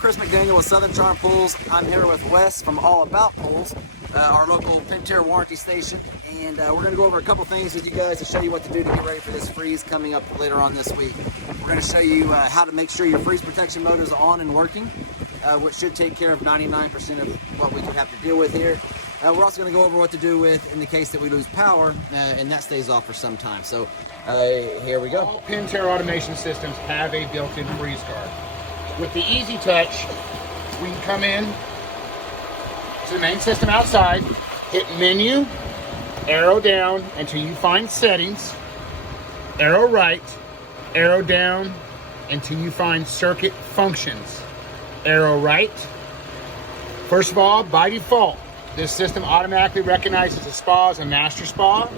Chris McDaniel with Southern Charm Pools. I'm here with Wes from All About Pools, our local Pentair warranty station, and we're going to go over a couple things with you guys to show you what to do to get ready for this freeze coming up later on this week. We're going to show you how to make sure your freeze protection motor is on and working, which should take care of 99% of what we could have to deal with here. We're also going to go over what to do with in the case that we lose power and that stays off for some time. So here we go. All Pentair automation systems have a built-in freeze guard. With the Easy Touch, we can come in to the main system outside, hit menu, arrow down until you find settings, arrow right, arrow down until you find circuit functions, arrow right. First of all, by default, this system automatically recognizes the spa as a master spa,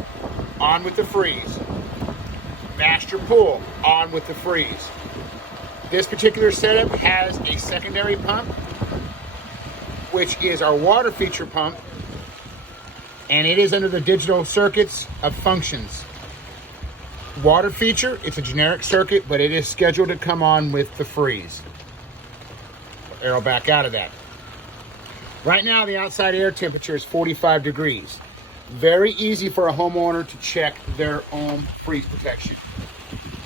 on with the freeze. Master pool, on with the freeze. This particular setup has a secondary pump, which is our water feature pump, and it is under the digital circuits of functions. Water feature, it's a generic circuit, but it is scheduled to come on with the freeze. Arrow back out of that. Right now, the outside air temperature is 45 degrees. Very easy for a homeowner to check their own freeze protection.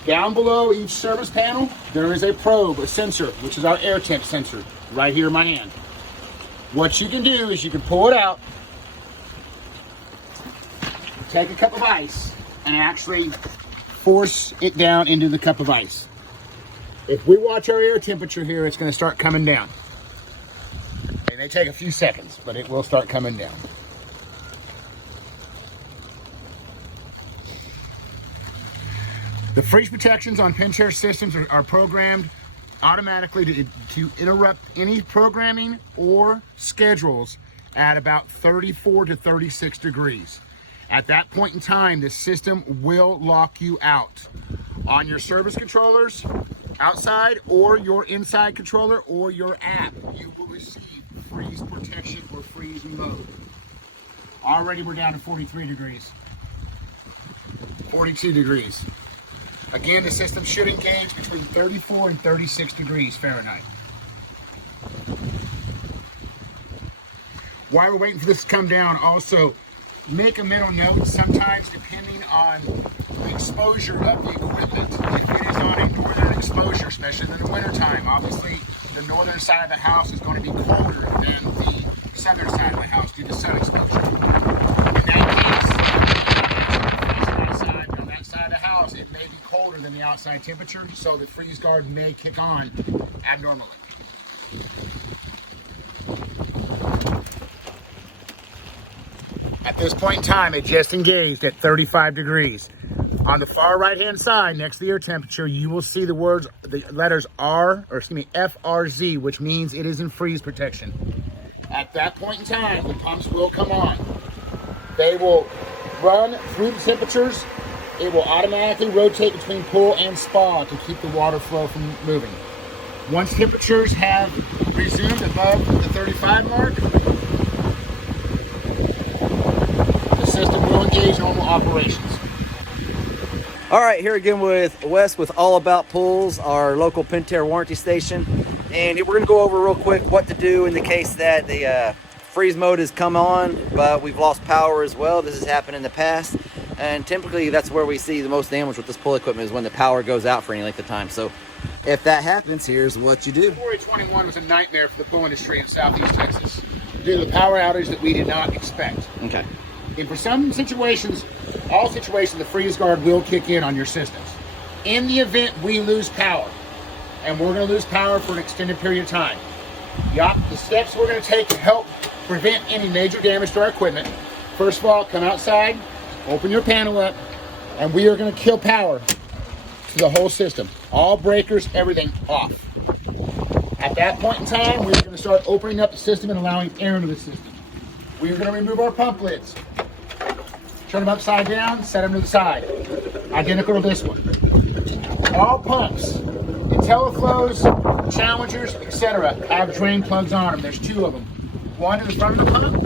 Down below each service panel, there is a probe, a sensor, which is our air temp sensor, right here in my hand. What you can do is you can pull it out, take a cup of ice, and actually force it down into the cup of ice. If we watch our air temperature here, it's going to start coming down. It may take a few seconds, but it will start coming down. The freeze protections on Pentair systems are programmed automatically to interrupt any programming or schedules at about 34 to 36 degrees. At that point in time, the system will lock you out. On your service controllers, outside, or your inside controller, or your app, you will receive freeze protection or freeze mode. Already we're down to 43 degrees, 42 degrees. Again, the system should engage between 34 and 36 degrees Fahrenheit. While we're waiting for this to come down, also make a mental note, sometimes depending on the exposure of the equipment, if it is on a northern exposure, especially in the wintertime, obviously the northern side of the house is going to be colder than the southern side of the house due to sun exposure. In that case, outside, on that side of the house, it may be colder than the outside temperature, so the freeze guard may kick on abnormally. At this point in time, it just engaged at 35 degrees. On the far right-hand side, next to the air temperature, you will see the letters FRZ, which means it is in freeze protection. At that point in time, the pumps will come on. They will run through the temperatures. It will automatically rotate between pool and spa to keep the water flow from moving. Once temperatures have resumed above the 35 mark, the system will engage normal operations. All right, here again with Wes with All About Pools, our local Pentair warranty station. And we're going to go over real quick what to do in the case that the freeze mode has come on, but we've lost power as well. This has happened in the past. And typically that's where we see the most damage with this pool equipment is when the power goes out for any length of time. So if that happens, here's what you do. February 21 was a nightmare for the pool industry in Southeast Texas due to the power outage that we did not expect. Okay. And for some situations, all situations, the freeze guard will kick in on your systems. In the event we lose power, and we're going to lose power for an extended period of time, the steps we're going to take to help prevent any major damage to our equipment, first of all, come outside, open your panel up, and we are going to kill power to the whole system. All breakers, everything off. At that point in time, we're going to start opening up the system and allowing air into the system. We're going to remove our pump lids. Turn them upside down, set them to the side. Identical to this one. All pumps, IntelliFlows, Challengers, etc. have drain plugs on them. There's two of them. One in the front of the pump,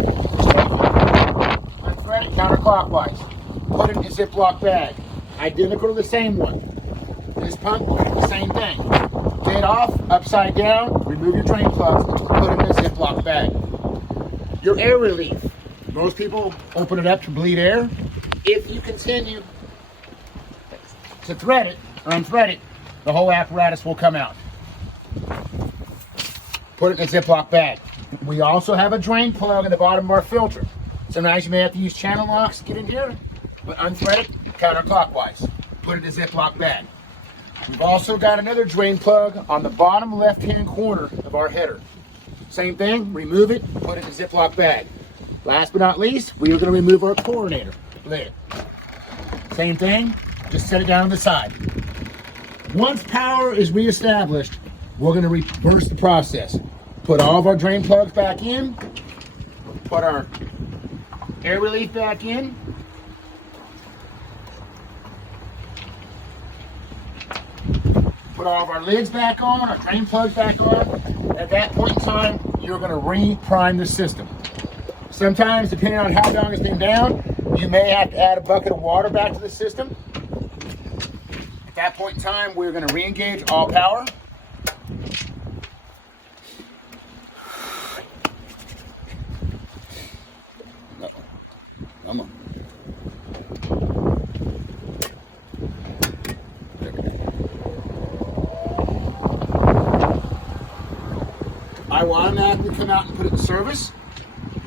unthread it counterclockwise. Put it in a Ziploc bag. Identical to the same one. This pump, the same thing. Lid off, upside down, remove your drain plugs, and put them in a Ziploc bag. Your air relief. Most people open it up to bleed air. If you continue to thread it or unthread it, the whole apparatus will come out. Put it in a Ziploc bag. We also have a drain plug in the bottom of our filter. Sometimes you may have to use channel locks to get in here, but unthread it counterclockwise. Put it in a Ziploc bag. We've also got another drain plug on the bottom left-hand corner of our header. Same thing, remove it, put it in a Ziploc bag. Last but not least, we are going to remove our chlorinator lid. Same thing, just set it down on the side. Once power is reestablished, we're going to reverse the process. Put all of our drain plugs back in, put our air relief back in, put all of our lids back on, our drain plugs back on. At that point in time, you're going to re-prime the system. Sometimes, depending on how long it's been down, you may have to add a bucket of water back to the system. At that point in time, we're going to re-engage all power. Come on. I will automatically come out and put it in service.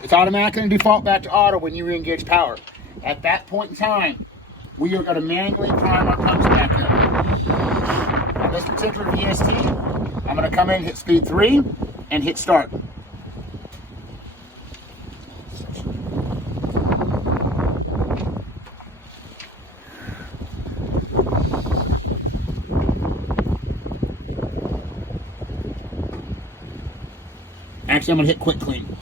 It's automatically going to default back to auto when you re-engage power. At that point in time, we are going to manually prime our pumps back up. On this particular VST, I'm going to come in and hit speed 3 and hit start. Actually, I'm going to hit quick clean.